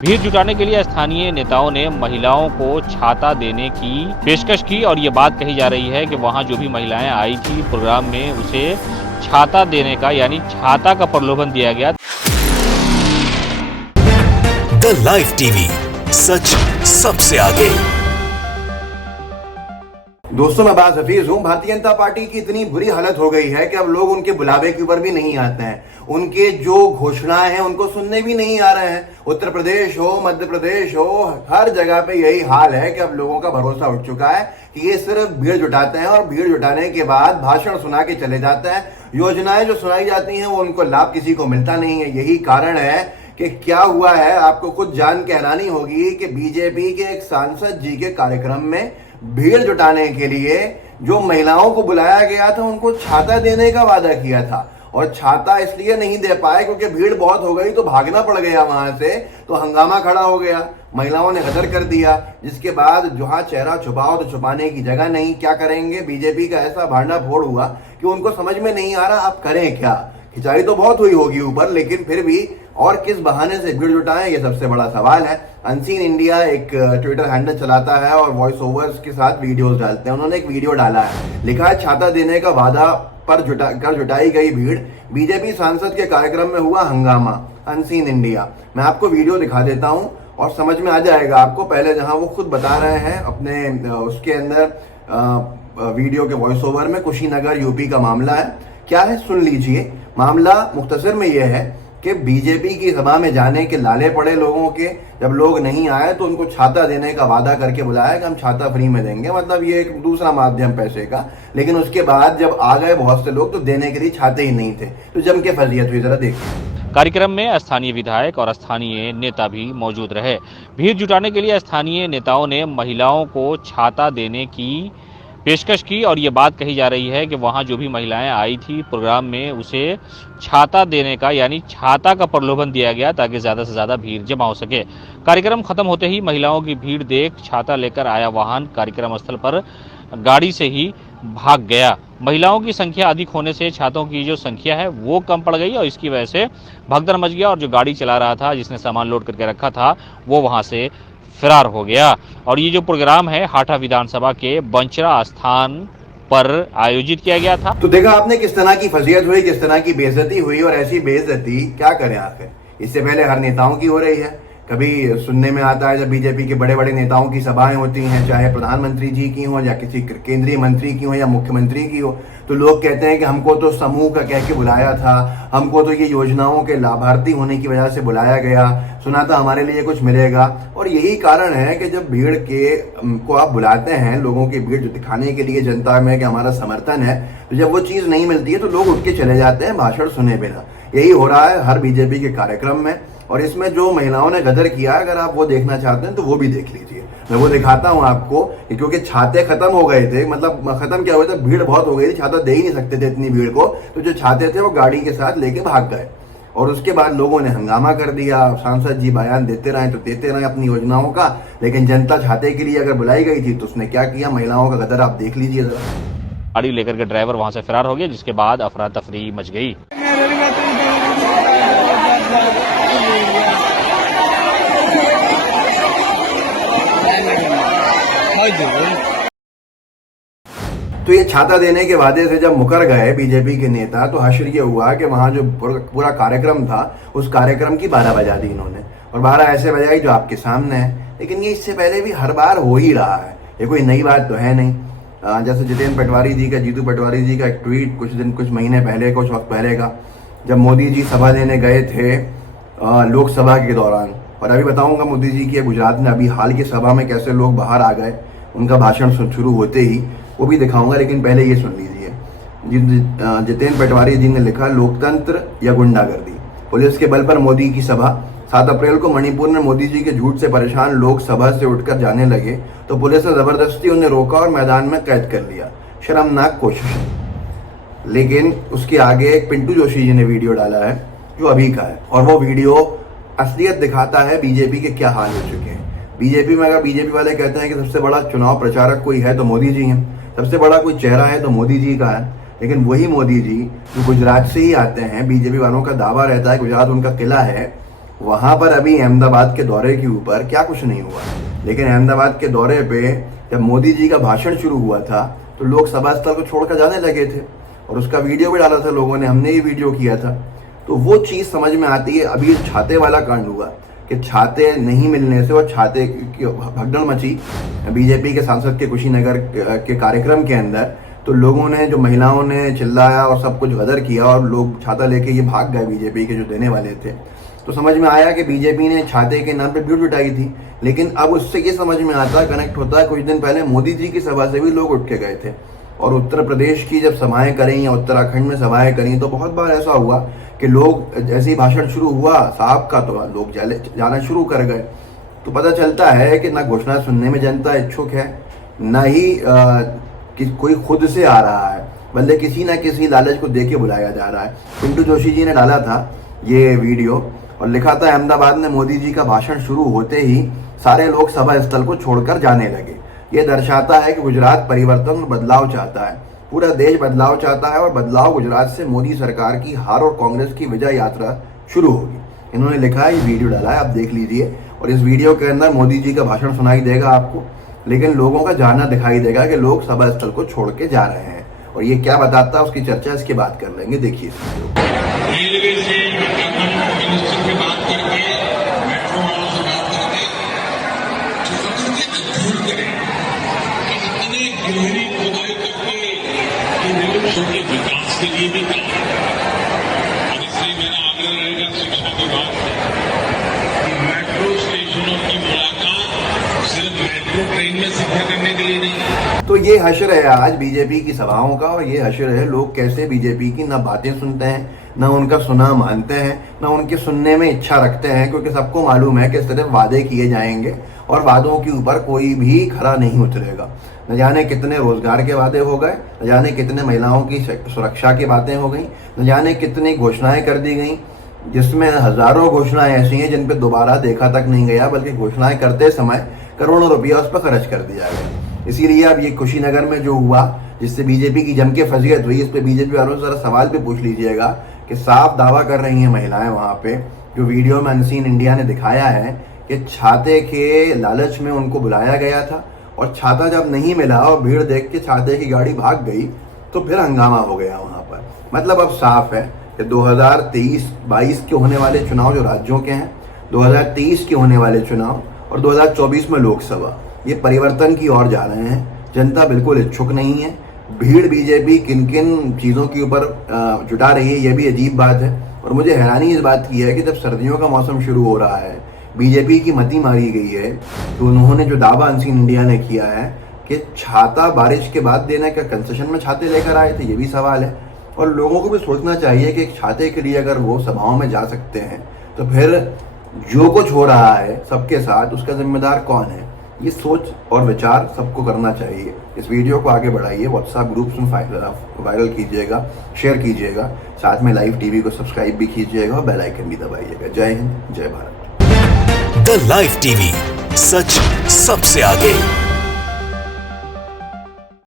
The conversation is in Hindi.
भीड़ जुटाने के लिए स्थानीय नेताओं ने महिलाओं को छाता देने की पेशकश की और ये बात कही जा रही है कि वहां जो भी महिलाएं आई थी प्रोग्राम में उसे छाता देने का यानी छाता का प्रलोभन दिया गया। द लाइव टीवी, सच सबसे आगे। दोस्तों, मैं बात हफीज हूँ। भारतीय जनता पार्टी की इतनी बुरी हालत हो गई है कि अब लोग उनके बुलावे के ऊपर भी नहीं आते हैं। उनके जो घोषणाएं हैं उनको सुनने भी नहीं आ रहे हैं। उत्तर प्रदेश हो, मध्य प्रदेश हो, हर जगह पे यही हाल है कि अब लोगों का भरोसा उठ चुका है कि ये सिर्फ भीड़ जुटाते हैं और भीड़ जुटाने के बाद भाषण सुना के चले जाते हैं। योजनाएं जो सुनाई जाती हैं वो उनको लाभ किसी को मिलता नहीं है। यही कारण है कि क्या हुआ है, आपको खुद जान के हैरानी होगी कि बीजेपी के एक सांसद जी के कार्यक्रम में भीड़ जुटाने के लिए जो महिलाओं को बुलाया गया था उनको छाता देने का वादा किया था। और छाता इसलिए नहीं दे पाए क्योंकि भीड़ बहुत हो गई तो भागना पड़ गया वहां से, तो हंगामा खड़ा हो गया, महिलाओं ने गदर कर दिया। जिसके बाद जहां चेहरा छुपाओ तो छुपाने की जगह नहीं। क्या करेंगे? बीजेपी का ऐसा भांडा फोड़ हुआ कि उनको समझ में नहीं आ रहा आप करें क्या। खिंचाई तो बहुत हुई होगी ऊपर, लेकिन फिर भी और किस बहाने से भीड़ जुटाएं, ये सबसे बड़ा सवाल है। अनसीन इंडिया एक ट्विटर हैंडल चलाता है और वॉइस ओवर्स के साथ वीडियोस डालते हैं। उन्होंने एक वीडियो डाला है, लिखा है छाता देने का वादा पर जुटाई गई भीड़, बीजेपी सांसद के कार्यक्रम में हुआ हंगामा। अनसीन इंडिया, मैं आपको वीडियो दिखा देता हूं और समझ में आ जाएगा आपको। पहले जहां वो खुद बता रहे हैं अपने उसके अंदर वीडियो के वॉइस ओवर में, कुशीनगर यूपी का मामला है। क्या है सुन लीजिए। मामला मुख्तसर में यह है कि बीजेपी की सभा में जाने के लाले पड़े लोगों के। जब लोग नहीं आए तो उनको छाता देने का वादा करके बुलाया कि हम छाता फ्री में देंगे, मतलब ये एक दूसरा माध्यम पैसे का। लेकिन उसके बाद जब आ गए बहुत से लोग तो देने के लिए छाते ही नहीं थे, तो जम के फजीयत हुई। जरा देखिए। कार्यक्रम में स्थानीय विधायक और स्थानीय नेता भी मौजूद रहे। भीड़ जुटाने के लिए स्थानीय नेताओं ने महिलाओं को छाता देने की पेशकश की और ये बात कही जा रही है कि वहां जो भी महिलाएं आई थी प्रोग्राम में उसे छाता देने का यानी छाता का प्रलोभन दिया गया ताकि ज्यादा से ज्यादा भीड़ जमा हो सके। कार्यक्रम खत्म होते ही महिलाओं की भीड़ देख छाता लेकर आया वाहन कार्यक्रम स्थल पर गाड़ी से ही भाग गया। महिलाओं की संख्या अधिक होने से छातों की जो संख्या है वो कम पड़ गई और इसकी वजह से भगदड़ मच गया और जो गाड़ी चला रहा था, जिसने सामान लोड करके रखा था, वो वहां से फरार हो गया। और ये जो प्रोग्राम है हाटा विधानसभा के बंचरा स्थान पर आयोजित किया गया था। तो देखा आपने किस तरह की फजीयत हुई, किस तरह की बेइज्जती हुई। और ऐसी बेइज्जती क्या करें आखिर, इससे पहले हर नेताओं की हो रही है। कभी सुनने में आता है जब बीजेपी के बड़े बड़े नेताओं की सभाएं होती हैं, चाहे प्रधानमंत्री जी की हो या किसी केंद्रीय मंत्री की हो या मुख्यमंत्री की हो, तो लोग कहते हैं कि हमको तो समूह का कह के बुलाया था, हमको तो ये योजनाओं के लाभार्थी होने की वजह से बुलाया गया, सुना था हमारे लिए कुछ मिलेगा। और यही कारण है कि जब भीड़ के को आप बुलाते हैं, लोगों की भीड़ दिखाने के लिए जनता में कि हमारा समर्थन है, तो जब वो चीज़ नहीं मिलती है तो लोग उठ के चले जाते हैं भाषण सुने बिना। यही हो रहा है हर बीजेपी के कार्यक्रम में। और इसमें जो महिलाओं ने गदर किया, अगर आप वो देखना चाहते हैं तो वो भी देख लीजिए। मैं वो दिखाता हूं आपको, क्योंकि छाते खत्म हो गए थे। मतलब खत्म क्या हुआ था, भीड़ बहुत हो गई थी, छाता दे ही नहीं सकते थे इतनी भीड़ को। तो जो छाते थे वो गाड़ी के साथ लेके भाग गए और उसके बाद लोगों ने हंगामा कर दिया। सांसद जी बयान देते रहे तो देते रहे अपनी योजनाओं का, लेकिन जनता छाते के लिए अगर बुलाई गई थी तो उसने क्या किया, महिलाओं का गदर आप देख लीजिए जरा। गाड़ी लेकर के ड्राइवर वहां से फरार हो गया, जिसके बाद अफरा तफरी मच गई। तो ये छाता देने के वादे से जब मुकर गए बीजेपी के नेता, तो हश्र ये हुआ कि वहां जो पूरा कार्यक्रम था उस कार्यक्रम की 12 बजा दी इन्होंने। और 12 ऐसे बजाई जो आपके सामने है। लेकिन ये इससे पहले भी हर बार हो ही रहा है, ये कोई नई बात तो है नहीं। जैसे जितेंद्र पटवारी जी का, जीतू पटवारी जी का एक ट्वीट कुछ महीने पहले, कुछ वक्त पहले का, जब मोदी जी सभा देने गए थे लोकसभा के दौरान। और अभी बताऊंगा मोदी जी की गुजरात में अभी हाल की सभा में कैसे लोग बाहर आ गए उनका भाषण शुरू होते ही, वो भी दिखाऊंगा। लेकिन पहले ये सुन लीजिए। जितेंद्र पटवारी जी ने लिखा, लोकतंत्र या गुंडागर्दी, पुलिस के बल पर मोदी की सभा। 7 अप्रैल को मणिपुर में मोदी जी के झूठ से परेशान लोग सभा से उठकर जाने लगे तो पुलिस ने जबरदस्ती उन्हें रोका और मैदान में कैद कर लिया। शर्मनाक कोशिश। लेकिन उसके आगे एक पिंटू जोशी जी ने वीडियो डाला है जो अभी का है, और वो वीडियो असलियत दिखाता है बीजेपी के क्या हाल हो चुके हैं। बीजेपी में अगर बीजेपी वाले कहते हैं कि सबसे बड़ा चुनाव प्रचारक कोई है तो मोदी जी हैं, सबसे बड़ा कोई चेहरा है तो मोदी जी का है। लेकिन वही मोदी जी जो गुजरात से ही आते हैं, बीजेपी वालों का दावा रहता है गुजरात उनका किला है, वहां पर अभी अहमदाबाद के दौरे के ऊपर क्या कुछ नहीं हुआ, लेकिन अहमदाबाद के दौरे पे जब मोदी जी का भाषण शुरू हुआ था तो लोग सभा स्थल को छोड़कर जाने लगे थे और उसका वीडियो भी डाला था लोगों ने, हमने ही वीडियो किया था। तो वो चीज़ समझ में आती है। अभी छाते वाला कांड हुआ कि छाते नहीं मिलने से और छाते की भगदड़ मची बीजेपी के सांसद के कुशीनगर के कार्यक्रम के अंदर, तो लोगों ने, जो महिलाओं ने चिल्लाया और सब कुछ गदर किया और लोग छाता लेके ये भाग गए बीजेपी के जो देने वाले थे। तो समझ में आया कि बीजेपी ने छाते के नाम पे भीड़ जुटाई थी। लेकिन अब उससे ये समझ में आता है, कनेक्ट होता है, कुछ दिन पहले मोदी जी की सभा से भी लोग उठ के गए थे और उत्तर प्रदेश की जब सभाएं करें या उत्तराखंड में सभाएं करें तो बहुत बार ऐसा हुआ कि लोग, जैसे ही भाषण शुरू हुआ साहब का, तो लोग जाना शुरू कर गए। तो पता चलता है कि ना घोषणा सुनने में जनता इच्छुक है, ना ही कि कोई खुद से आ रहा है, बल्कि किसी ना किसी लालच को देके बुलाया जा रहा है। पिंटू जोशी जी ने डाला था ये वीडियो और लिखा था, अहमदाबाद में मोदी जी का भाषण शुरू होते ही सारे लोग सभा स्थल को छोड़कर जाने लगे। ये दर्शाता है कि गुजरात परिवर्तन और बदलाव चाहता है, पूरा देश बदलाव चाहता है और बदलाव गुजरात से मोदी सरकार की हार और कांग्रेस की विजय यात्रा शुरू होगी। इन्होंने लिखा है, ये वीडियो डाला है, आप देख लीजिए। और इस वीडियो के अंदर मोदी जी का भाषण सुनाई देगा आपको, लेकिन लोगों का जाना दिखाई देगा कि लोग सभा स्थल को छोड़ के जा रहे हैं। और ये क्या बताता है उसकी चर्चा इसके बाद कर लेंगे, देखिए। रेलवे से मिनिस्टर से बात करके, मेट्रो वालों से बात करके दूर करें, इतनी गहरी खुदाई करके रेलवे के विकास के लिए भी काम। और इसलिए मेरा आग्रह रहेगा शिक्षा विभाग से कि मेट्रो स्टेशनों की मुलाकात सिर्फ मेट्रो ट्रेन में शिक्षा करने के लिए नहीं। तो ये हश्र है आज बीजेपी की सभाओं का, और ये हश्र है लोग कैसे बीजेपी की ना बातें सुनते हैं, ना उनका सुना मानते हैं, ना उनके सुनने में इच्छा रखते हैं, क्योंकि सबको मालूम है कि सिर्फ वादे किए जाएंगे और वादों के ऊपर कोई भी खरा नहीं उतरेगा। न जाने कितने रोजगार के वादे हो गए, न जाने कितने महिलाओं की सुरक्षा की बातें हो गई, न जाने कितनी घोषणाएं कर दी गई, जिसमें हजारों घोषणाएं ऐसी हैं जिन पे दोबारा देखा तक नहीं गया, बल्कि घोषणाएं करते समय करोड़ों रुपया उस पर खर्च कर दिया गया। इसीलिए अब ये कुशीनगर में जो हुआ, जिससे बीजेपी की जम के फजीयत हुई, इस पे बीजेपी वालों से जरा सवाल भी पूछ लीजिएगा कि साफ दावा कर रही हैं महिलाएं वहां पे, जो वीडियो में अनसीन इंडिया ने दिखाया है कि छाते के लालच में उनको बुलाया गया था और छाता जब नहीं मिला और भीड़ देख के छाते की गाड़ी भाग गई तो फिर हंगामा हो गया वहां पर। मतलब अब साफ है कि 2023-22 के होने वाले चुनाव जो राज्यों के हैं, 2023 के होने वाले चुनाव और 2024 में लोकसभा, ये परिवर्तन की ओर जा रहे हैं। जनता बिल्कुल इच्छुक नहीं है। भीड़ बीजेपी किन किन चीज़ों के ऊपर जुटा रही है, ये भी अजीब बात है। और मुझे हैरानी इस बात की है कि जब सर्दियों का मौसम शुरू हो रहा है, बीजेपी की मती मारी गई है, तो उन्होंने जो दावा अनसीन इंडिया ने किया है कि छाता बारिश के बाद देने का, कंसेशन में छाते लेकर आए थे, ये भी सवाल है। और लोगों को भी सोचना चाहिए कि छाते के लिए अगर वो सभाओं में जा सकते हैं तो फिर जो कुछ हो रहा है सबके साथ, उसका जिम्मेदार कौन है? ये सोच और विचार सबको करना चाहिए। इस वीडियो को आगे बढ़ाइए, व्हाट्सएप ग्रुप्स में वायरल कीजिएगा, शेयर कीजिएगा, साथ में लाइव टीवी को सब्सक्राइब भी कीजिएगा और बेल आइकन भी दबाइएगा। जय हिंद, जय भारत। द लाइव टीवी, सच सबसे आगे।